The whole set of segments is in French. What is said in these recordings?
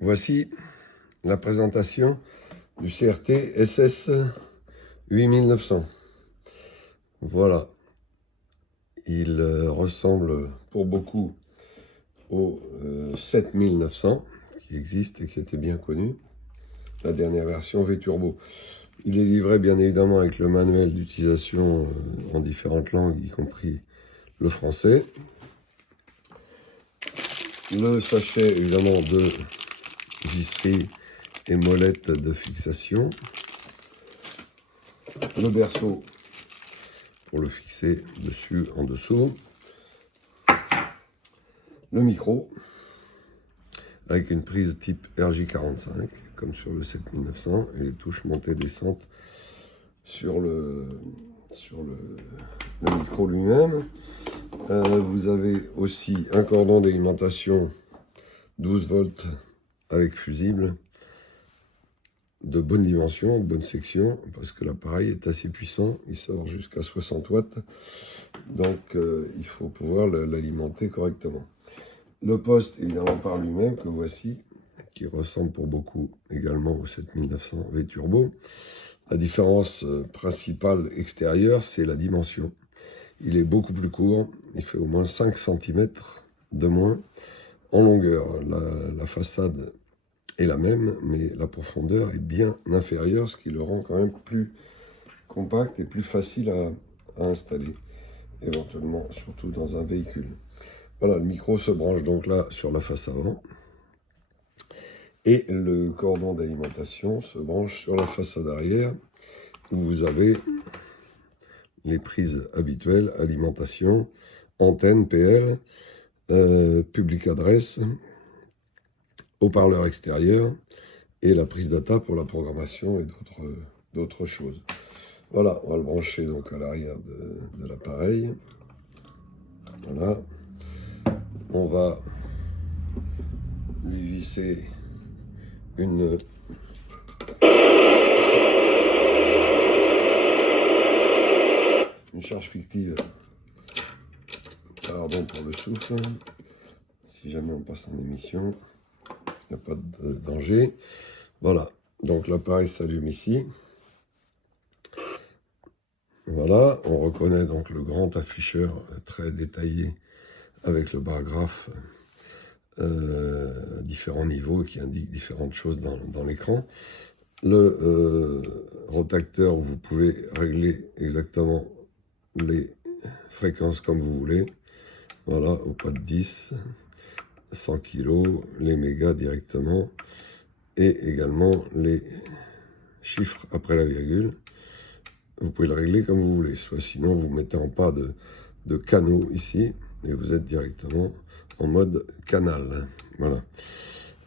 Voici la présentation du CRT SS 8900. Voilà, il ressemble pour beaucoup au 7900 qui existe et qui était bien connu, la dernière version V-Turbo. Il est livré bien évidemment avec le manuel d'utilisation en différentes langues, y compris le français. Le sachet évidemment de visserie et molette de fixation. Le berceau pour le fixer dessus, en dessous. Le micro avec une prise type RJ45 comme sur le 7900 et les touches montées descentes sur le micro lui-même. Vous avez aussi un cordon d'alimentation 12 volts avec fusible de bonne dimension, de bonne section, parce que l'appareil est assez puissant, il sort jusqu'à 60 watts, donc il faut pouvoir l'alimenter correctement. Le poste, évidemment, par lui-même, que voici, qui ressemble pour beaucoup également au 7900 V-Turbo. La différence principale extérieure, c'est la dimension. Il est beaucoup plus court, il fait au moins 5 cm de moins en longueur. La façade est la même, mais la profondeur est bien inférieure, ce qui le rend quand même plus compact et plus facile à installer, éventuellement, surtout dans un véhicule. Voilà, le micro se branche donc là sur la face avant. Et le cordon d'alimentation se branche sur la façade arrière, où vous avez les prises habituelles, alimentation, antenne PL, public adresse, haut-parleur extérieur, et la prise data pour la programmation et d'autres choses. Voilà, on va le brancher donc à l'arrière de l'appareil. Voilà. On va lui visser une charge fictive, pardon pour le souffle, si jamais on passe en émission, il n'y a pas de danger. Voilà, donc l'appareil s'allume ici. Voilà, on reconnaît donc le grand afficheur très détaillé avec le bar graphe à différents niveaux qui indique différentes choses dans l'écran. Le rotateur où vous pouvez régler exactement les fréquences comme vous voulez. Voilà, au pas de 10, 100 kg, les mégas directement et également les chiffres après la virgule. Vous pouvez le régler comme vous voulez, soit sinon vous mettez en pas de canaux ici et vous êtes directement en mode canal. Voilà.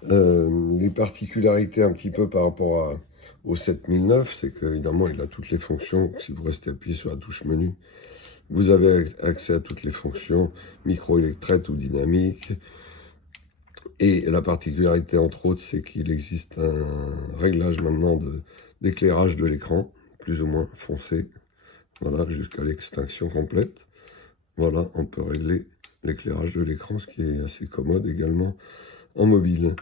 Les particularités un petit peu par rapport au 7009, c'est qu'évidemment il a toutes les fonctions. Si vous restez appuyé sur la touche menu, vous avez accès à toutes les fonctions, micro-électrette ou dynamique. Et la particularité entre autres, c'est qu'il existe un réglage maintenant d'éclairage de l'écran, plus ou moins foncé, voilà, jusqu'à l'extinction complète. Voilà, on peut régler l'éclairage de l'écran, ce qui est assez commode également en mobile.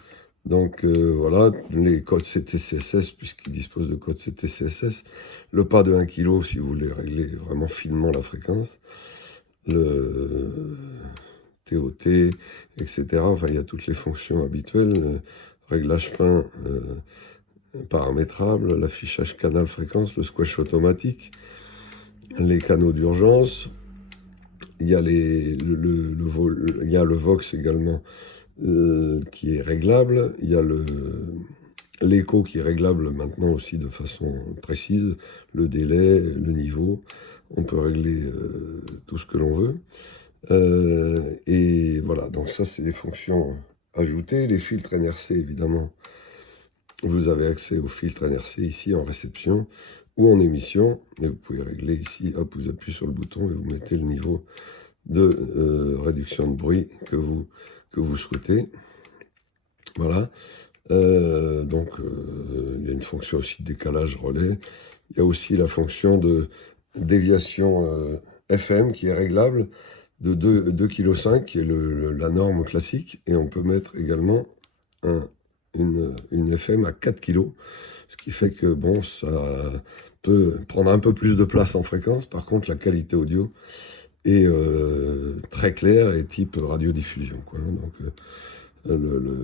Donc voilà, les codes CTCSS, puisqu'ils disposent de codes CTCSS, le pas de 1 kg si vous voulez régler vraiment finement la fréquence, le TOT, etc. Enfin, il y a toutes les fonctions habituelles, réglage fin paramétrable, l'affichage canal fréquence, le squash automatique, les canaux d'urgence, il y a il y a le Vox également qui est réglable, il y a l'écho qui est réglable maintenant aussi de façon précise, le délai, le niveau, on peut régler tout ce que l'on veut. Et voilà, donc ça c'est des fonctions ajoutées. Les filtres NRC évidemment, vous avez accès aux filtres NRC ici en réception ou en émission, et vous pouvez régler ici, hop, vous appuyez sur le bouton et vous mettez le niveau de réduction de bruit que vous souhaitez. Voilà. Donc il y a une fonction aussi de décalage relais. Il y a aussi la fonction de déviation FM qui est réglable de 2,5 kg qui est la norme classique, et on peut mettre également un une FM à 4 kg, ce qui fait que bon, ça peut prendre un peu plus de place en fréquence. Par contre, la qualité audio est très claire et type radiodiffusion, quoi. Donc, le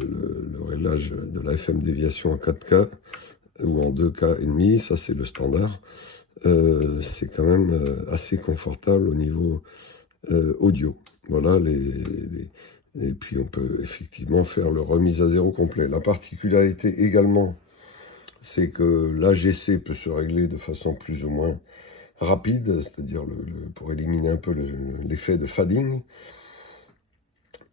réglage de la FM déviation en 4K ou en 2K et demi, ça c'est le standard. C'est quand même assez confortable au niveau audio. Voilà, et puis on peut effectivement faire le remise à zéro complet. La particularité également, c'est que l'AGC peut se régler de façon plus ou moins rapide, c'est-à-dire pour éliminer un peu l'effet de fading.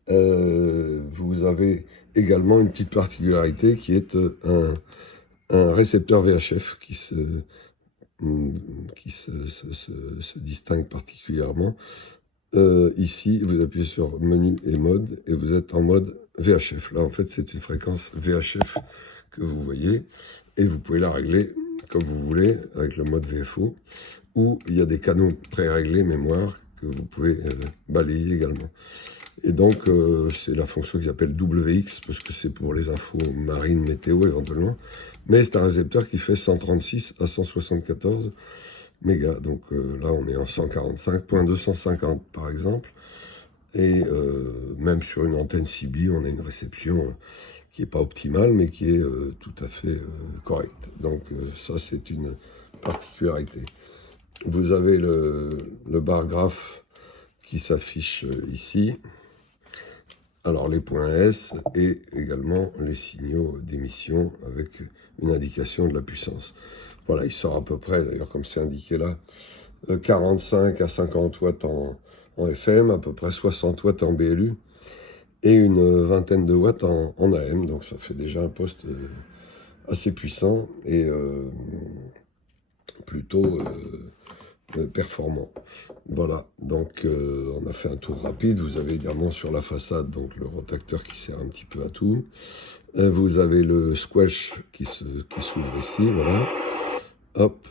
Vous avez également une petite particularité qui est un récepteur VHF qui se distingue particulièrement. Ici, vous appuyez sur menu et mode et vous êtes en mode VHF. Là, en fait, c'est une fréquence VHF que vous voyez et vous pouvez la régler comme vous voulez avec le mode VFO, ou il y a des canaux pré-réglés mémoire que vous pouvez balayer également. Et donc, c'est la fonction qu'ils appellent WX, parce que c'est pour les infos marines, météo éventuellement. Mais c'est un récepteur qui fait 136 à 174 mégas. Donc là, on est en 145.250 par exemple. Et même sur une antenne CB, on a une réception qui n'est pas optimale, mais qui est tout à fait correcte. Donc ça, c'est une particularité. Vous avez le bar graphe qui s'affiche ici. Alors les points S et également les signaux d'émission avec une indication de la puissance. Voilà, il sort à peu près, d'ailleurs comme c'est indiqué là, 45 à 50 watts en FM, à peu près 60 watts en BLU et une vingtaine de watts en AM. Donc ça fait déjà un poste assez puissant et plutôt performant. Voilà, donc on a fait un tour rapide. Vous avez également sur la façade donc le rotateur qui sert un petit peu à tout. Vous avez le squash qui s'ouvre ici, voilà. Hop,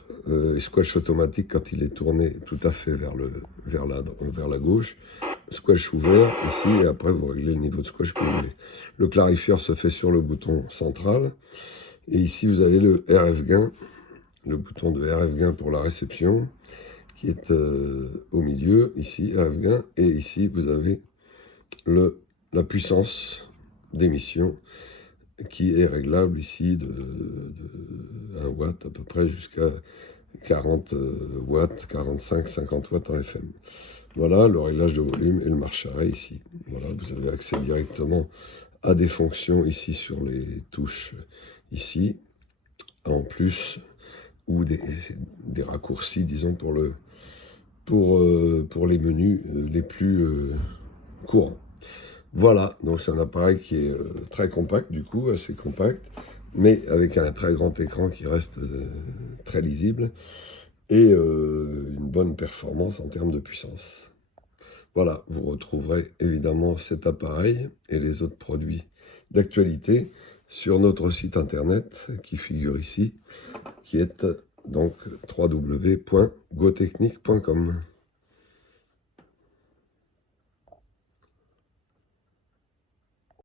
squash automatique quand il est tourné tout à fait vers la gauche. Squash ouvert ici et après vous réglez le niveau de squash que vous voulez. Le clarifieur se fait sur le bouton central. Et ici vous avez le RF gain, le bouton de RF gain pour la réception, qui est au milieu, ici, RF gain, et ici, vous avez la puissance d'émission, qui est réglable ici de 1 watt à peu près jusqu'à 40 watts, 45, 50 watts en FM. Voilà, le réglage de volume et le marche-arrêt ici. Voilà, vous avez accès directement à des fonctions ici sur les touches ici, en plus, ou des raccourcis, disons, pour les menus les plus courants. Voilà, donc c'est un appareil qui est très compact, du coup, assez compact, mais avec un très grand écran qui reste très lisible, et une bonne performance en termes de puissance. Voilà, vous retrouverez évidemment cet appareil et les autres produits d'actualité sur notre site internet qui figure ici, qui est donc www.gotechnique.com.